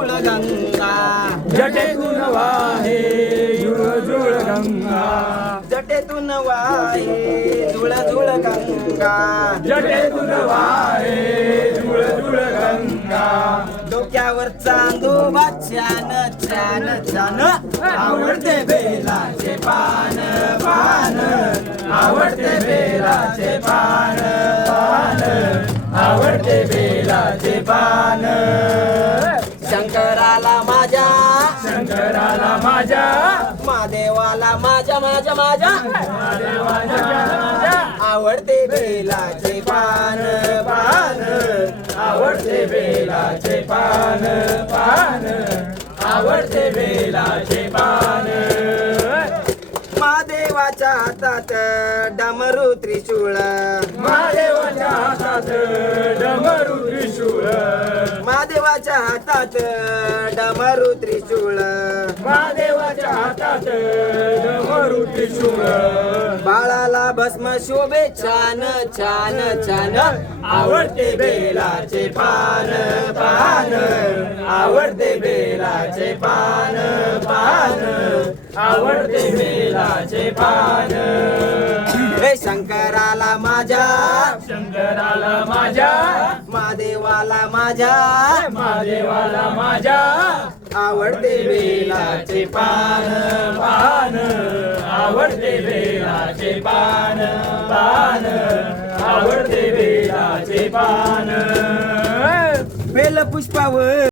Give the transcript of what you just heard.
जुळ गंगा जटेतून वाहे जुळ जुळ गंगा जटेतून वाहे जुळ जुळ गंगा जटेतून वाहे जुळ जुळ गंगा डोक्यावर चांदोबा छान छान छान आवडते बेलाचे पान पान आवडते बेलाचे पान पान आवडते बेलाचे पान शंकराला माझ्या शंकराला माझ्या महादेवाला माझ्या माझ्या माझ्या महादेवाच्या आवडते बेलाचे पान पान आवडते बेलाचे पान पान आवडते बेलाचे पान महादेवाच्या हातात डमरू त्रिशूळ महादेवाच्या हातात डमरू त्रिशूळ महादेवाच्या हातात डमरू त्रिशूळ महादेवाच्या हातात डमरू त्रिशूळ बाळाला भस्म शोभे छान छान छान आवडते बेलाचे पान पान आवडते बेलाचे पान पान आवडते बेलाचे पान हे शंकराला माझ्या शंकराला माझ्या महादेवाला माझ्या महादेवाला माझ्या आवडते बेलाचे पान पान आवडते बेलाचे पान पान आवडते बेलाचे पान बेल पुष्पावर